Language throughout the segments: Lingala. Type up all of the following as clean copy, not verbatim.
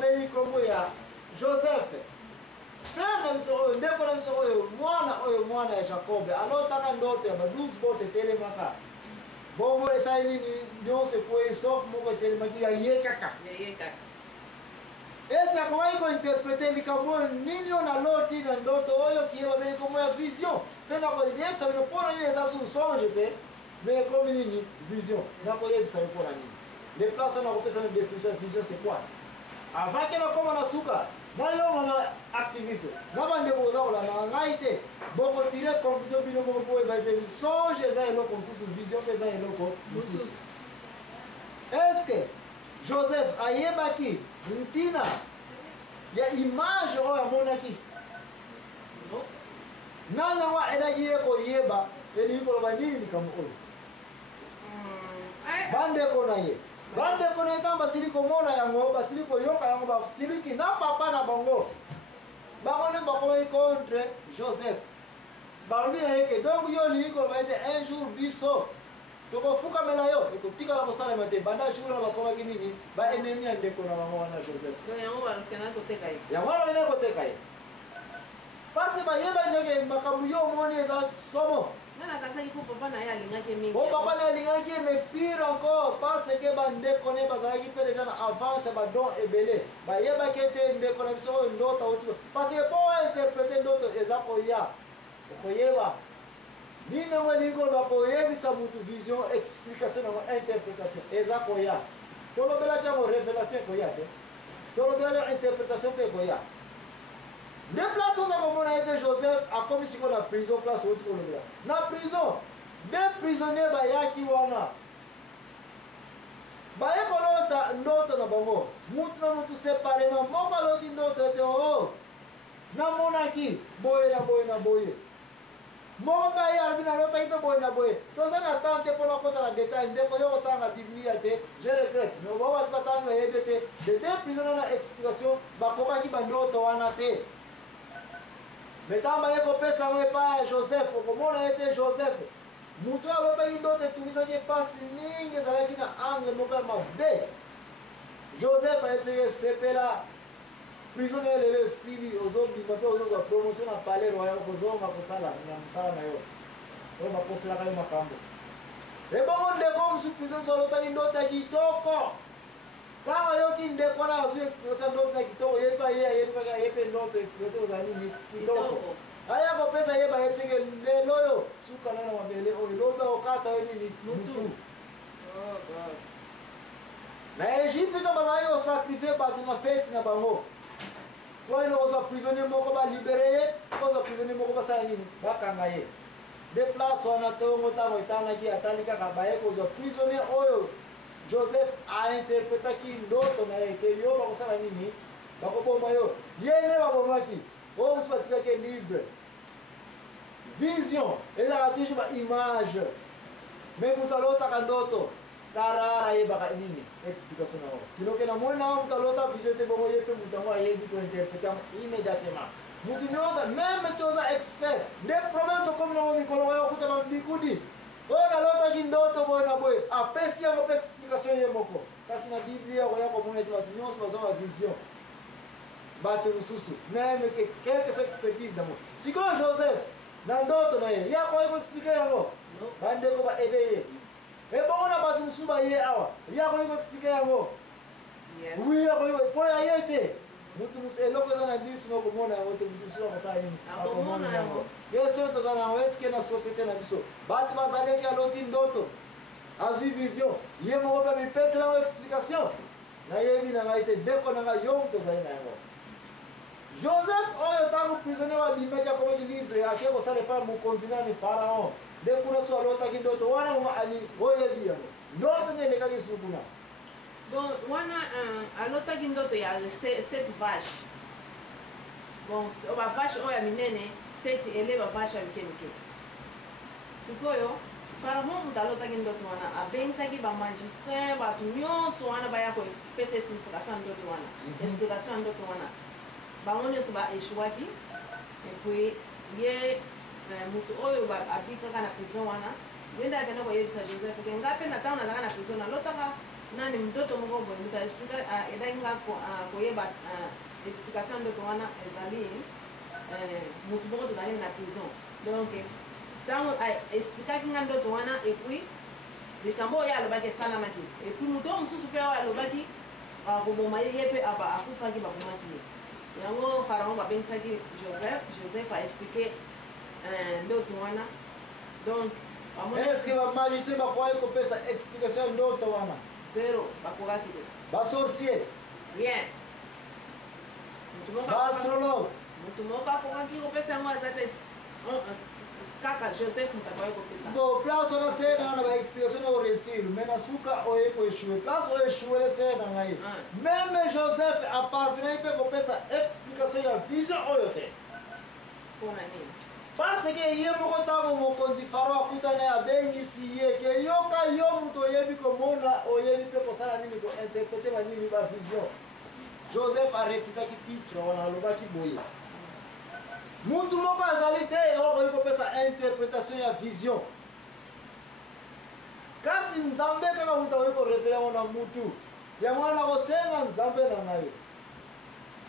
Bei kombo ya Joseph. Frère msoro ndeko na msoro mwana ya Jacob. Alotaka ndoto ya 12 bote telemaka. Bongo esa nini ndio se poe sauf moko telemaki ya yekaka. Esa kwa iko interpréter likabo nini ona loti na ndoto oyo kiyo bei kombo ya vision. Pena kwa bien ça ne pona ni esa sous songe pe. Mais comme nini vision. Na kwa yeb ça pona nini. Les places on a repéré une définition de vision c'est quoi? Avant que nous commençons à souka, nous sommes activistes. Nous avons des choses à faire. Beaucoup de tirer conclusion puis nous pouvons évaluer. Songe les uns et l'autre comme ça, vision les uns et l'autre comme ça. Est-ce que Joseph a yébaki, Ntina, il y a image à monaki? Non. Non, non, elle a yéko yéba, elle y a ni comme bande konaye. Bande koneta basiliko mona yango basiliko yoka yango basiliki na papa na bango bangone bakoyi contre Joseph barbi na yeke donc yo liko ba ete un jour biso toko fuka mela yo ekotika la kosala mate banda jour na bakoma kinini ba ennemi andeko na bango wana Joseph donc yango ba kena koteka ye yango ba ina koteka ye parce ba yeba jeke makambu yo moni eza somo. Bon papa na lingaki mais pire encore parce que bande connaît bazalaki pe déjà avance ba don ebele ba yeba kete nde connexion ndoto auto parce que pour interpréter ndoto eza koya koyeba ni ngo lingo ba koyebisa mutu vision explication na interprétation eza koya to lobela tango révélation koya te to lobela interprétation pe koya. Les places où on a été Joseph a commis ce qu'on a prison place où tu le na prison des prisonniers bayaki wana baye kolota ndoto na bango mutu séparément moko loti ndoto te o na monaki boye na boye moko baye albina lota ipe boye na boye to ça na tante pour la kota na détail ndeko yo kotanga biblia te je regrette mais on va se battre ebete de deux prisonniers na explication bakokaki bandoto wana te. Mais quand on a fait pas Joseph, comment on a été Joseph? Moutou a l'autre ndoto tout ça qui passe mingi zalaki na angle moka mabe. Joseph a essayé CP là. Prisonnier les Sili ozombi mato ozo promotion na palais royal kozonga kosala na musala na yo. On va poster la makambo. Et bon on est comme sous prison sur l'autre ndoto kitoko. Kama yoki ndeko na azu expression ndoto na kitoko yepa yepe ndoto expression za nini kitoko. Aya ko pesa yeba yepsenge lelo yo suka na mabele o loba okata yo nini mutu. Oh God. Na Egypte to bazali o sacrifier batu na fête na bango. Kwa ino ozo prisonnier moko ba libérer, ozo prisonnier moko ba sa nini bakanga ye. De place wana to ngota ngotana ki atalika ka baye ko ozo prisonnier oyo Joseph a interprété qui ndoto na yeke yo bakosala nini bakoboma yo yene babomaki o musipatika ke libre vision ezaka toujours ba image mais mutu alotaka ndoto tarara yebaka nini explication nango sino ke na moni na mutu alota vision te bongo ye mpe mutu yango ayebi kointerprete immédiatement mutu nyonso même si oza expert nde problème tokomi nango mikolo oyo okuta bikudi oyo nalotaki ndoto boye na boye apesi yango mpe explication ye moko kasi na biblia okoya komona ete bato nyonso baza ba vision bato mosusu meme quelque so expertise nango sikoyo Joseph na ndoto na ye ye akoki koexplike yango bandeko baede ye ebongo na bato mosusu baye awa ye akoki koexplike yango wi akoki po ya ye te mutu musu eloko eza na liso na komona yango te mutu mosusu akosala nini akomona yango question toza nango eske na société na biso bato bazalaki aloti ndoto azwi vision ye moko mpe mipesela yango explication nayebi na ngai te ndeko na ngai yo tozali na yango Joseph oyo ntango prisonnier wabimaki akomaki libre ake kosala epai mokonzi nani pharaon nde kuna so alotaki ndoto wana moma ali oyebi yango ndoto nde elekaki su kuna. Bon, wana alotaki ndoto ya 7 vache. Bon, ba vache oya minene 7 ele ba vache mikemike. Sikoyo Pharaon mutu alotaki ndoto wana abengisaki ba magicien batu nyonso wana baya ko pesa signification ndoto wana explication ndoto wana bango nyonso ba échouaki et puis ye mutu oyo abikaka na prison wana yenda akenda koyebisa Joseph ke ngape na ntango nazalaka na prison nalotaka nani mtoto moko boye mutu aexplika edaki nga koyeba explication ndoto wana ezali mutu moko tozali na prison donc ntango explikaki nga ndoto wana epuis likambo oyo alobaki esalamaki epuis mutu oyo mosusu mpe oyo alobaki koboma ye mpe akufaki babomaki ye yango pharaon babengisaki joseph aexplike ndoto wana donc est ce que bamagicien bakwaki kopesa explication ya ndoto wana zero bakokaki te basorcier rien baastrologue mutu moko akokaki kopesa yango aza te kaka joseph mutu akoki kopesa bon place wana sere wana baexplication na oresir mais na suka oye koeshue place oyo eshuele sere na ngai meme joseph aparvenaki mpe kopesa explication ya vision oyo te mpona nini parce ke ye moko ntango mokonzi faro akutani abengisi ye ke yoka yo moto oyebi komona oyebi mpe kosala nini kointerprete banini bavision joseph arefisaki titre wana alobaki boye mutu moko azali te okoki kopesa interprétation ya vision kasi nzambe kaka mutu akoki korevele yango na mutu yango wana kosenga nzambe na ngai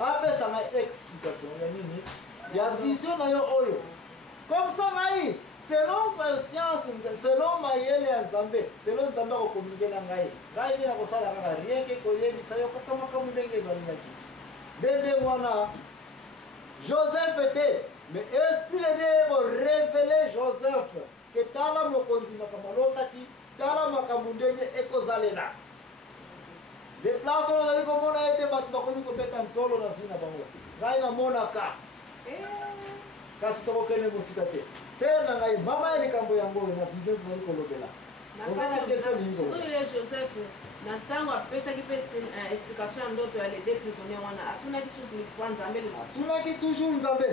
apesa ngai explication ya nini ya vision na yo oyo comme ça ngai selon science selon mayele ya nzambe selon nzambe akokomunike na ngai ngai nde nakosala kaka rien ke koyebisa yo kaka makambo ndenge ezalingaki nde ndenge wana joseph te mais esprit de dieu ekorevele joseph ke tala mokonzi makambo alotaki tala makambo ndenge ekozalela de place oyo ozali komona ete bato bakomi kobeta ntolo na vi na bango ngai namonaka kasi tokokende mosika te sere na ngai mama ya likambo yango oyo na vision tozali kolobela ozana question oyo joseph na ntango apesaki mpe explication ya ndoto ya lede prisonnier wana atunaki susu kwa nzambe atunaki toujours nzambe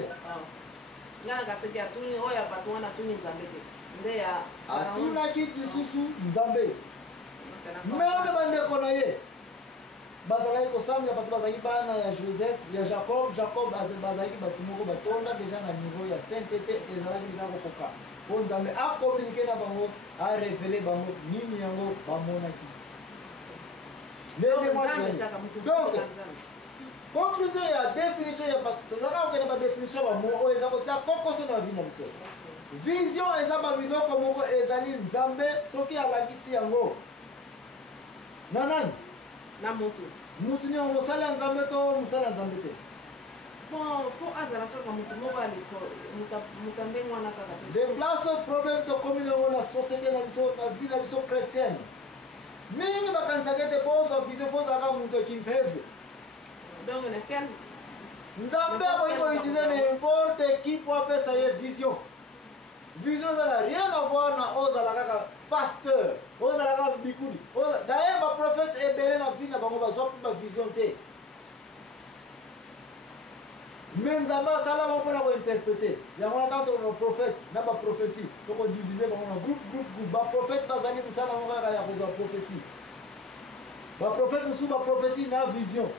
nga na kaseki atuni oyo ya bato wana atuni nzambe te nde ya atunaki lisusu nzambe meme bandeko na ye bazalaki kosambela parce bazalaki bana ya joseph ya jacob bazalaki bato moko batonda deja na niveau ya sainteté ezalaki deja kokoka mpo nzambe akomunike na bango arevele bango nini yango bamonaki donc conclusion ya définition ya bato tozalaka kokende badéfinition bamo oyo eza kotia kokoso na vi na biso vision eza babiloko moko ezali nzambe soki alakisi yango na nani na mutu mutu ni yango mosala ya nzambe to mosala ya nzambe te fo azala kaka mutu moko muta ndenge wana kaka te de place problème tokomi nango na société na biso na vie na biso chrétienne mingi bakanisaka ete mpo ozwa vision fo ozalaka mutu ekimpeve donc lequel nzambe akoki koutilize n'importe qui po apesa ye vision vision ezala rien à voir na ozala kaka pasteur ozala kaka bikuli d'ailleurs baprophète ebele na vie na bango bazwa mpe bavision te mais nzambe asala bango mpona kointerprete yango na ntango tokona prophète na baprophétie tokodivise bango na groupe baprophète bazali mosala yango kaka ya kozwa prophétie baprophète mosusu baprophétie na vision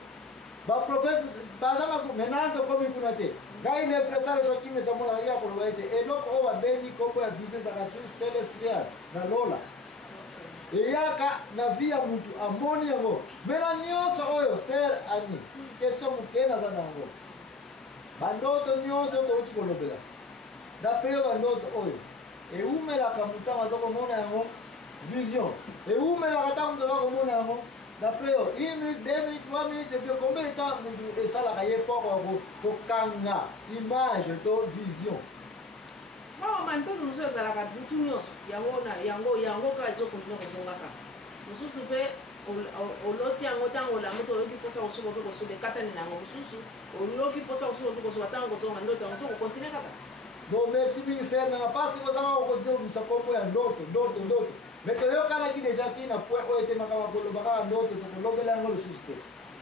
baprophète baza na maintenant tokomi kuna te ngai ne presale joakim esamona azali ya koloba ete eloko oyo babengi kombo ya vision ezalaka toujours celestial na lola eyaka na vi ya mutu amoni yango me na nyonso oyo ser ani question moke naza na yango bandoto nyonso touti kolobela dapre yo bandoto oyo eumelaka mutu ntango aza komona yango vision eumelaka ntango mutu aza komona yango d'après yo 1 minute 2 minutes 3 minutes et puis combien de temps mutu esalaka ye mpoko kokanga image to vision mandoto mosusu ezalaka butu nyonso yango kaka ezokontinue kosongaka mosusu mpe oloti yango ntango olamu to oyoki mposa kosuka mpe kosuka ekatani na yango mosusu oloki mposa kosuka mpe kosuka ntango kosonga ndoto yango so kokontinue kaka bon merci mingi ser nanga mpasi kozanga kokontinue komisa kombo ya ndoto mais toyokanaki deja ntina point oyo ete makambo koloba kaka ndoto tokolobela yango lisusu te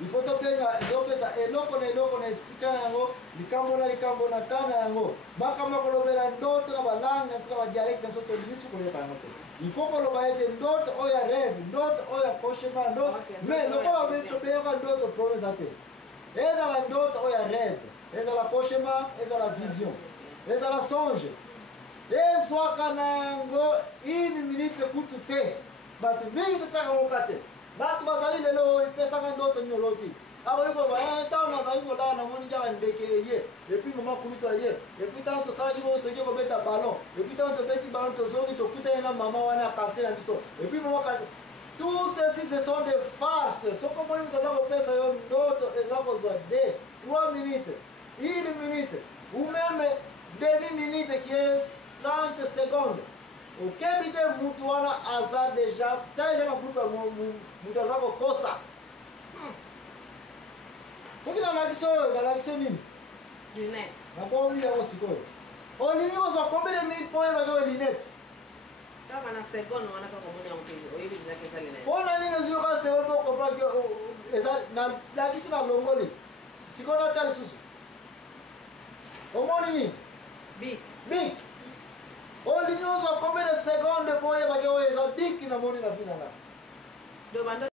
il faut tobenga ezopesa eloko na esika na yango likambo na ntan na yango makambo ya kolobela ndoto na balangue na biso na badialecte na biso tolingisi koyoka yango te il faut koloba ete ndoto oyo ya rêve ndoto oyo ya cauchemar ndoto mais lokola tobeyoka ndoto problème eza te ezala ndoto oyo ya rêve ezala cauchemar ezala vision ezala songe ezwaka na yango 1 minute kutu te bato mingi totiaka koka te bato bazali lelo epesaka ndoto nyoloti akoyiko ntango nazali kolala namoni kaka ndeke ye epuis mama kumito ye epuis ntango tosalaki bongo toki kobeta ballon epuis ntango tobeti ballon tozoki tokutani na mama wana ya quartier na biso epuis mama tout ceci ce sont des farces soko omoni moto aza kopesa yo ndoto eza kozwa 3 minutes 1 minute ou même demi-minute qui est 30 secondes okebi te mutu wana aza deja taeja na groupe ya mutu aza kokosa soki nalakisi yo nini lunette nakomi yango sikoyo olingi kozwa combien de minutes mpo oyebaki oyo linete kaka na seconde wana kaka omoni yango te oyebi dinaka eza lunette mpona nini ozoyoka seconde mpo comprendre eza nalakisi na longoli sikoyo natia lisusu omoni nini bik olingi ozwa combien de seconde mpo oyebaki oyo eza bik namoni na vi na nga